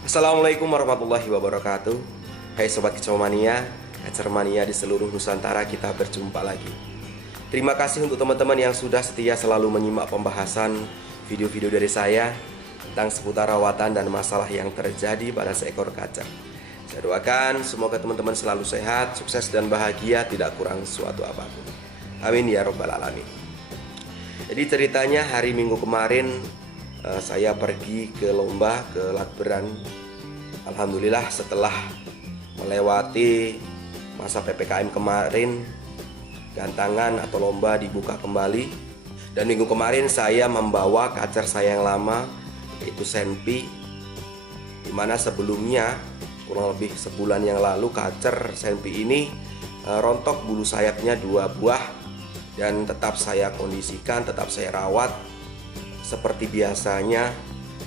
Assalamualaikum warahmatullahi wabarakatuh. Hai Sobat Kicau Mania, Kacer Mania di seluruh Nusantara, kita berjumpa lagi. Terima kasih untuk teman-teman yang sudah setia selalu menyimak pembahasan video-video dari saya tentang seputar rawatan dan masalah yang terjadi pada seekor kacer. Saya doakan semoga teman-teman selalu sehat, sukses dan bahagia, tidak kurang suatu apapun. Amin ya robbal alamin. Jadi ceritanya hari Minggu kemarin saya pergi ke lomba, ke Lakberan. Alhamdulillah setelah melewati masa PPKM kemarin, gantangan atau lomba dibuka kembali. Dan minggu kemarin saya membawa kacer saya yang lama, yaitu Senpi, dimana sebelumnya kurang lebih sebulan yang lalu kacer Senpi ini rontok bulu sayapnya 2 buah. Dan tetap saya kondisikan, tetap saya rawat seperti biasanya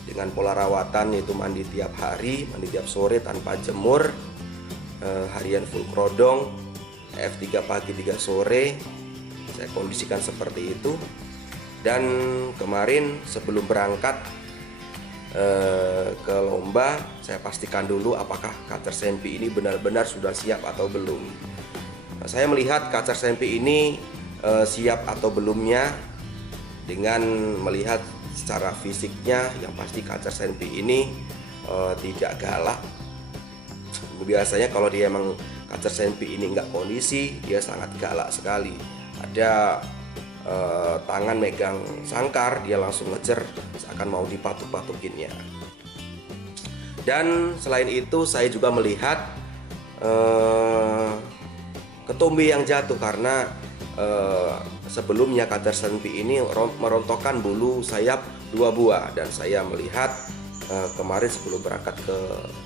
dengan pola rawatan, yaitu mandi tiap hari, mandi tiap sore tanpa jemur, harian full krodong, F3 pagi 3 sore. Saya kondisikan seperti itu. Dan kemarin sebelum berangkat ke lomba, saya pastikan dulu apakah kacer Senpi ini benar-benar sudah siap atau belum. Saya melihat kacer Senpi ini siap atau belumnya dengan melihat secara fisiknya. Yang pasti kacer Senpi ini tidak galak. Biasanya kalau dia emang kacer Senpi ini nggak kondisi, dia sangat galak sekali. Ada tangan megang sangkar, dia langsung ngejer seakan mau dipatuk-patukinnya. Dan selain itu saya juga melihat ketombe yang jatuh karena sebelumnya kacer Senpi ini merontokkan bulu sayap 2 buah. Dan saya melihat kemarin sebelum berangkat ke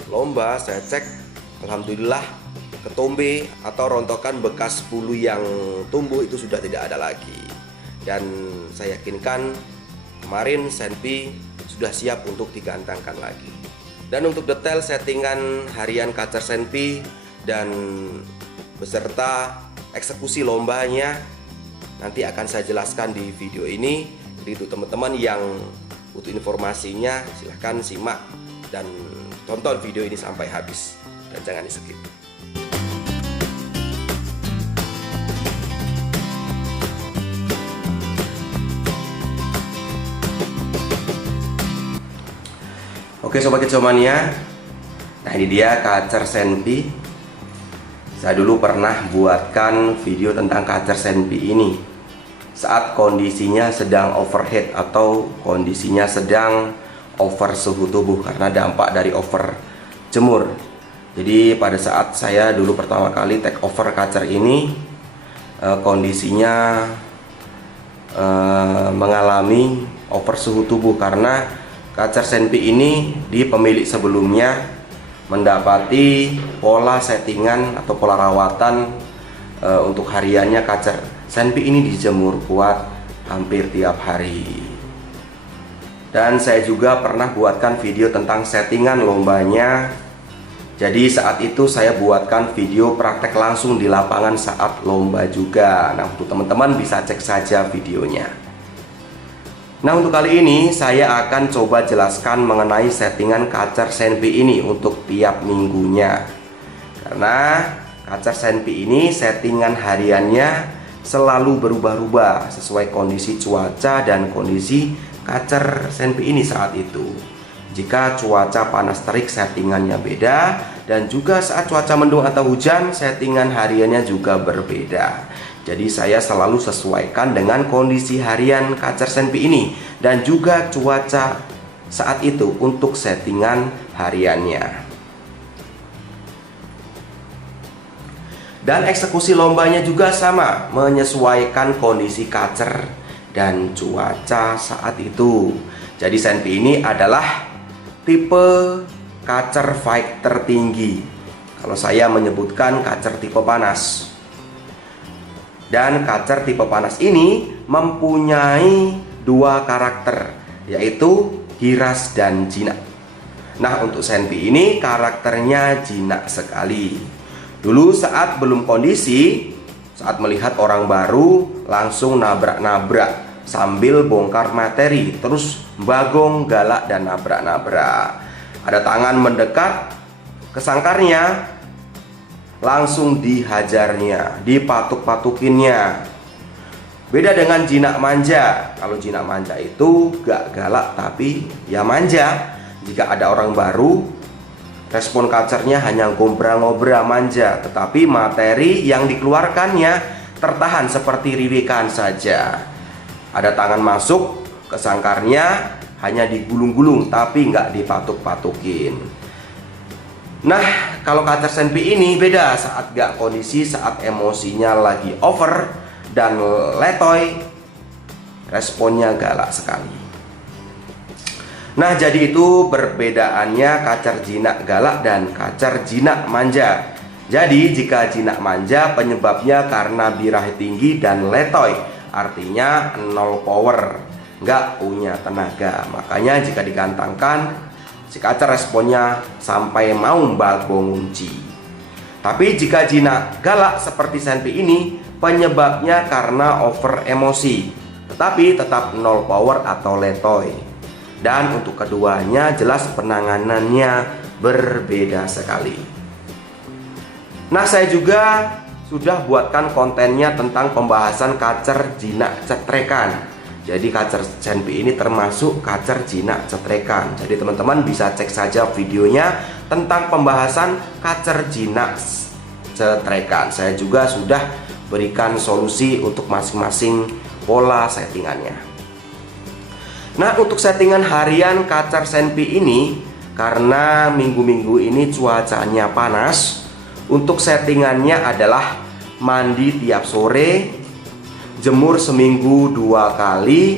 lomba, saya cek, alhamdulillah ketombe atau rontokan bekas bulu yang tumbuh itu sudah tidak ada lagi. Dan saya yakinkan kemarin Senpi sudah siap untuk digantangkan lagi. Dan untuk detail settingan harian kacer Senpi dan beserta eksekusi lombanya nanti akan saya jelaskan di video ini. Jadi untuk teman-teman yang butuh informasinya, silahkan simak dan tonton video ini sampai habis dan jangan di skip. Oke Sobat Kicau Mania, nah ini dia kacer Senpi. Saya dulu pernah buatkan video tentang kacer Senpi ini saat kondisinya sedang overheat atau kondisinya sedang over suhu tubuh karena dampak dari over jemur. Jadi pada saat saya dulu pertama kali take over kacer ini, kondisinya mengalami over suhu tubuh karena kacer Senpi ini di pemilik sebelumnya mendapati pola settingan atau pola rawatan untuk hariannya kacer Senpi ini dijemur kuat hampir tiap hari. Dan saya juga pernah buatkan video tentang settingan lombanya. Jadi saat itu saya buatkan video praktek langsung di lapangan saat lomba juga. Nah untuk teman-teman bisa cek saja videonya. Nah untuk kali ini saya akan coba jelaskan mengenai settingan kacer Senpi ini untuk tiap minggunya. Karena kacer Senpi ini settingan hariannya selalu berubah-ubah sesuai kondisi cuaca dan kondisi kacer Senpi ini saat itu. Jika cuaca panas terik settingannya beda, dan juga saat cuaca mendung atau hujan settingan hariannya juga berbeda. Jadi saya selalu sesuaikan dengan kondisi harian kacer Senpi ini dan juga cuaca saat itu untuk settingan hariannya. Dan eksekusi lombanya juga sama, menyesuaikan kondisi kacer dan cuaca saat itu. Jadi Senpi ini adalah tipe kacer fight tertinggi. Kalau saya menyebutkan kacer tipe panas. Dan kacer tipe panas ini mempunyai 2 karakter, yaitu giras dan jinak. Nah untuk Senpi ini karakternya jinak sekali. Dulu saat belum kondisi, saat melihat orang baru langsung nabrak-nabrak sambil bongkar materi, terus bagong, galak dan nabrak-nabrak. Ada tangan mendekat ke sangkarnya, langsung dihajarnya, dipatuk-patukinnya. Beda dengan jinak manja. Kalau jinak manja itu gak galak tapi ya manja. Jika ada orang baru, respon kacernya hanya ngobrol-ngobrol manja, tetapi materi yang dikeluarkannya tertahan seperti riwikan saja. Ada tangan masuk ke sangkarnya, hanya digulung-gulung tapi nggak dipatuk-patukin. Nah, kalau kacer senpi ini beda saat gak kondisi, saat emosinya lagi over dan letoy, responnya galak sekali. Nah, jadi itu perbedaannya kacer jinak galak dan kacer jinak manja. Jadi jika jinak manja penyebabnya karena birahi tinggi dan letoy, artinya nol power, nggak punya tenaga. Makanya jika digantangkan, si kacer responnya sampai mau balbo ngunci. Tapi jika jinak galak seperti senpi ini, penyebabnya karena over emosi, tetapi tetap nol power atau letoy. Dan untuk keduanya jelas penanganannya berbeda sekali. Nah, saya juga sudah buatkan kontennya tentang pembahasan kacer jinak cetrekan. Jadi kacer senpi ini termasuk kacer jinak cetrekan. Jadi teman-teman bisa cek saja videonya tentang pembahasan kacer jinak cetrekan. Saya juga sudah berikan solusi untuk masing-masing pola settingannya. Nah, untuk settingan harian kacer senpi ini, karena minggu-minggu ini cuacanya panas, untuk settingannya adalah mandi tiap sore, jemur seminggu 2 kali,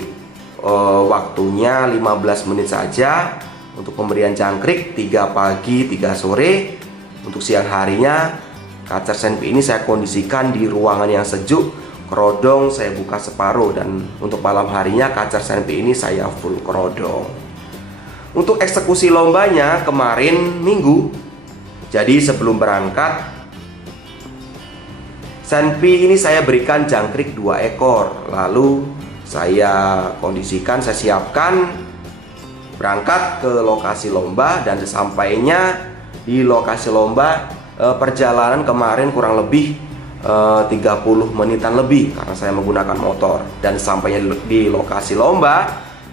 waktunya 15 menit saja. Untuk pemberian jangkrik 3 pagi 3 sore. Untuk siang harinya kacer senpi ini saya kondisikan di ruangan yang sejuk, kerodong saya buka separuh. Dan untuk malam harinya kacer senpi ini saya full kerodong. Untuk eksekusi lombanya kemarin minggu, jadi sebelum berangkat senpi ini saya berikan jangkrik 2 ekor. Lalu saya kondisikan, saya siapkan berangkat ke lokasi lomba. Dan sesampainya di lokasi lomba, perjalanan kemarin kurang lebih 30 menitan lebih karena saya menggunakan motor. Dan sampainya di lokasi lomba,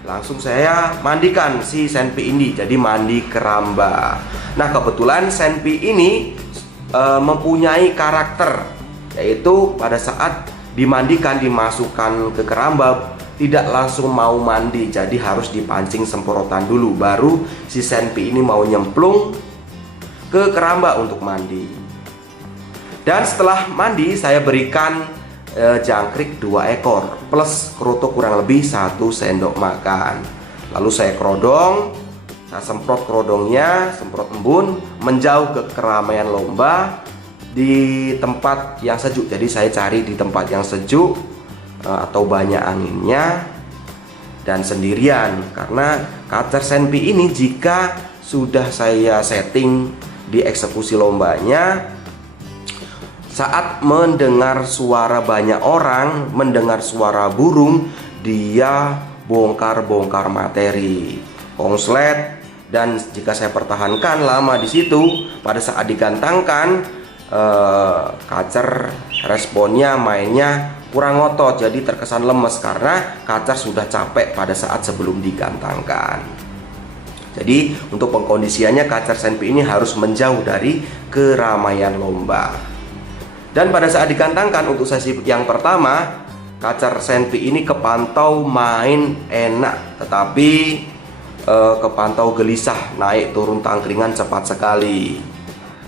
langsung saya mandikan si senpi ini, jadi mandi keramba. Nah, kebetulan senpi ini mempunyai karakter, yaitu pada saat dimandikan, dimasukkan ke keramba tidak langsung mau mandi. Jadi harus dipancing semprotan dulu, baru si senpi ini mau nyemplung ke keramba untuk mandi. Dan setelah mandi saya berikan jangkrik 2 ekor plus kerutuk kurang lebih 1 sendok makan. Lalu saya kerodong, saya semprot kerodongnya, semprot embun, menjauh ke keramaian lomba di tempat yang sejuk. Jadi saya cari di tempat yang sejuk atau banyak anginnya dan sendirian. Karena kacer senpi ini jika sudah saya setting di eksekusi lombanya, saat mendengar suara banyak orang, mendengar suara burung, dia bongkar-bongkar materi, konslet. Dan jika saya pertahankan lama di situ, pada saat digantangkan, kacer responnya mainnya kurang ngotot, jadi terkesan lemes karena kacer sudah capek pada saat sebelum digantangkan. Jadi untuk pengkondisiannya kacer senpi ini harus menjauh dari keramaian lomba. Dan pada saat digantangkan untuk sesi yang pertama, kacer senpi ini kepantau main enak, tetapi kepantau gelisah, naik turun tangkringan cepat sekali.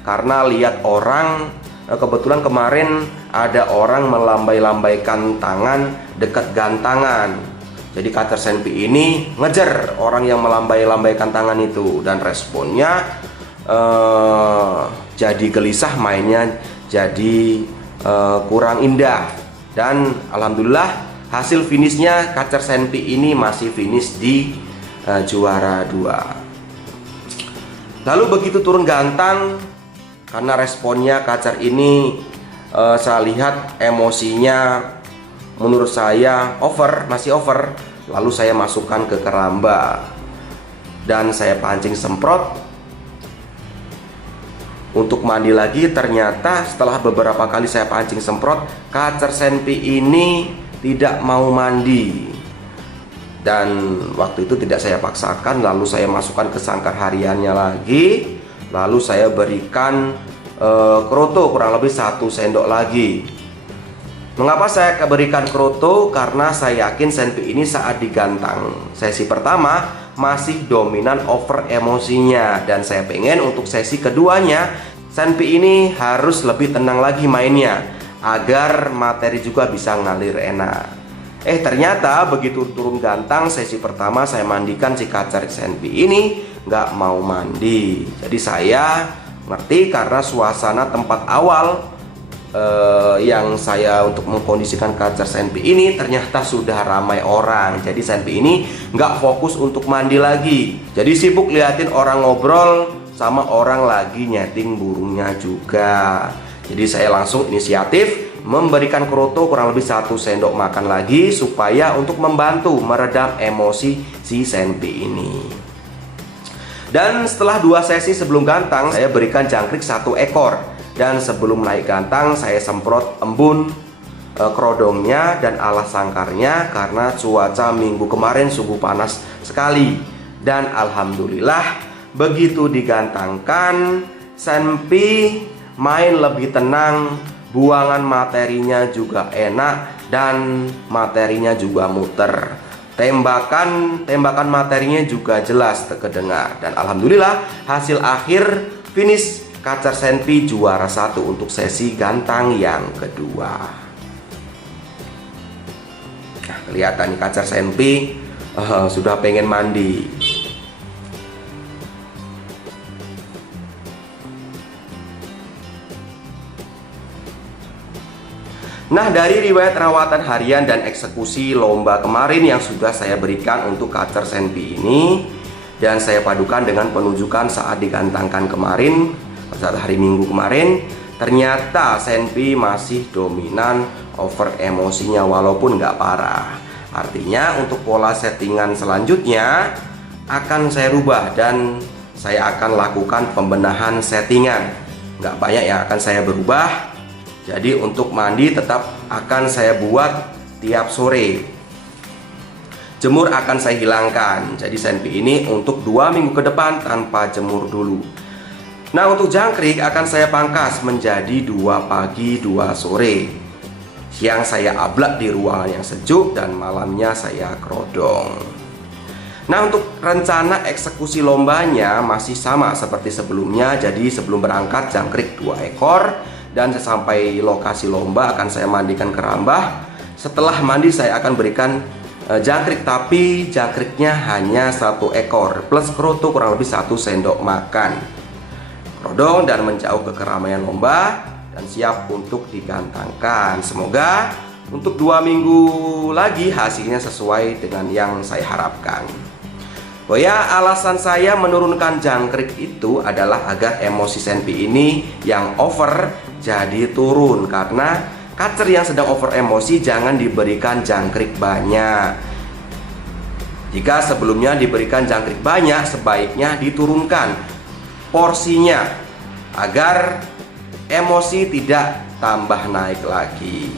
Karena lihat orang, kebetulan kemarin ada orang melambai-lambaikan tangan dekat gantangan. Jadi kacer senpi ini ngejar orang yang melambai-lambaikan tangan itu, dan responnya jadi gelisah, mainnya jadi kurang indah. Dan alhamdulillah hasil finishnya kacer senpi ini masih finish di juara 2. Lalu begitu turun gantang, karena responnya kacer ini saya lihat emosinya menurut saya masih over. Lalu saya masukkan ke keramba dan saya pancing semprot untuk mandi lagi. Ternyata setelah beberapa kali saya pancing semprot, kacer senpi ini tidak mau mandi. Dan waktu itu tidak saya paksakan, lalu saya masukkan ke sangkar hariannya lagi. Lalu saya berikan kroto kurang lebih 1 sendok lagi. Mengapa saya berikan kroto? Karena saya yakin senpi ini saat digantang sesi pertama masih dominan over emosinya, dan saya pengen untuk sesi keduanya senpi ini harus lebih tenang lagi mainnya agar materi juga bisa ngalir enak. Ternyata begitu turun gantang sesi pertama saya mandikan si kacer senpi ini nggak mau mandi. Jadi saya ngerti karena suasana tempat awal yang saya untuk mengkondisikan kacer senpi ini ternyata sudah ramai orang. Jadi senpi ini nggak fokus untuk mandi lagi, jadi sibuk liatin orang ngobrol sama orang lagi nyeting burungnya juga. Jadi saya langsung inisiatif memberikan kroto kurang lebih 1 sendok makan lagi supaya untuk membantu meredam emosi si senpi ini. Dan setelah 2 sesi sebelum gantang, saya berikan jangkrik 1 ekor. Dan sebelum naik gantang saya semprot embun kerodongnya dan alas sangkarnya karena cuaca minggu kemarin sungguh panas sekali. Dan alhamdulillah begitu digantangkan senpi main lebih tenang, buangan materinya juga enak dan materinya juga muter. Tembakan materinya juga jelas terdengar. Dan alhamdulillah hasil akhir finish kacer senpi juara 1 untuk sesi gantang yang kedua. Nah, kelihatan nih kacer senpi sudah pengen mandi. Nah, dari riwayat rawatan harian dan eksekusi lomba kemarin yang sudah saya berikan untuk kacer senpi ini, dan saya padukan dengan penunjukan saat digantangkan kemarin, saat hari Minggu kemarin, ternyata senpi masih dominan over emosinya walaupun nggak parah. Artinya untuk pola settingan selanjutnya akan saya rubah dan saya akan lakukan pembenahan settingan. Nggak banyak yang akan saya berubah. Jadi untuk mandi tetap akan saya buat tiap sore. Jemur akan saya hilangkan. Jadi senpi ini untuk 2 minggu ke depan tanpa jemur dulu. Nah, untuk jangkrik akan saya pangkas menjadi 2 pagi 2 sore. Siang saya ablak di ruangan yang sejuk dan malamnya saya kerodong. Nah, untuk rencana eksekusi lombanya masih sama seperti sebelumnya. Jadi sebelum berangkat jangkrik 2 ekor, dan sesampai lokasi lomba akan saya mandikan kerambah. Setelah mandi saya akan berikan jangkrik, tapi jangkriknya hanya 1 ekor plus kroto kurang lebih 1 sendok makan. Kerodong dan menjauh ke keramaian lomba dan siap untuk digantangkan. Semoga untuk 2 minggu lagi hasilnya sesuai dengan yang saya harapkan. Oh ya, alasan saya menurunkan jangkrik itu adalah agar emosi senpi ini yang over jadi turun. Karena kacer yang sedang over emosi jangan diberikan jangkrik banyak. Jika sebelumnya diberikan jangkrik banyak, sebaiknya diturunkan porsinya agar emosi tidak tambah naik lagi.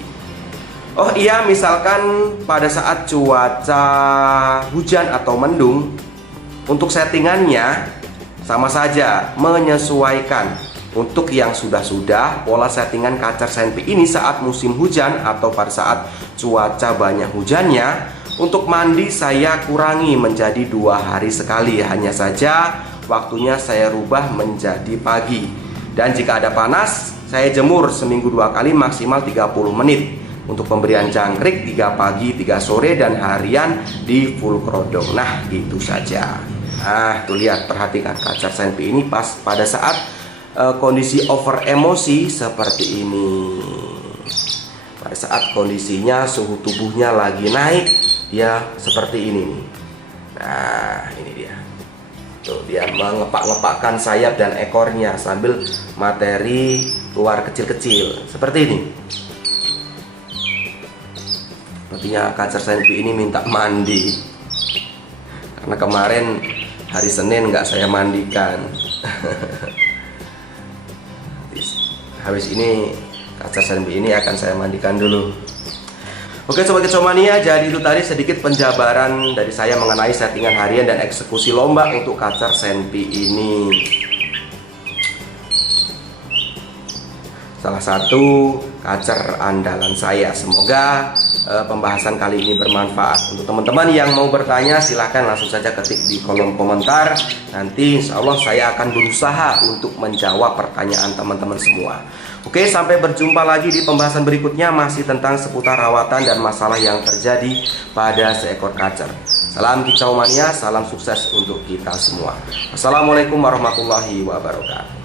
Oh iya, misalkan pada saat cuaca hujan atau mendung, untuk settingannya sama saja menyesuaikan. Untuk yang sudah pola settingan kacer senpi ini saat musim hujan atau pada saat cuaca banyak hujannya, untuk mandi saya kurangi menjadi 2 hari sekali. Hanya saja waktunya saya rubah menjadi pagi. Dan jika ada panas, saya jemur seminggu 2 kali maksimal 30 menit. Untuk pemberian jangkrik 3 pagi 3 sore dan harian di full kerodong. Nah, gitu saja. Nah, tuh lihat, perhatikan kacer senpi ini pas pada saat kondisi over emosi seperti ini. Pada saat kondisinya suhu tubuhnya lagi naik, dia seperti ini nih. Nah, ini dia. Tuh, dia mengepak-ngepakkan sayap dan ekornya sambil materi keluar kecil-kecil seperti ini. Sepertinya kacer senpi ini minta mandi karena kemarin hari Senin nggak saya mandikan. habis ini kacar Senpi ini akan saya mandikan dulu. Oke Sobat Kicomania, jadi itu tadi sedikit penjabaran dari saya mengenai settingan harian dan eksekusi lomba untuk kacar Senpi ini. Salah satu kacar andalan saya. Semoga pembahasan kali ini bermanfaat. Untuk teman-teman yang mau bertanya, silahkan langsung saja ketik di kolom komentar. Nanti insya Allah saya akan berusaha untuk menjawab pertanyaan teman-teman semua. Oke, sampai berjumpa lagi di pembahasan berikutnya, masih tentang seputar rawatan dan masalah yang terjadi pada seekor kacer. Salam Kicau Mania, salam sukses untuk kita semua. Wassalamualaikum warahmatullahi wabarakatuh.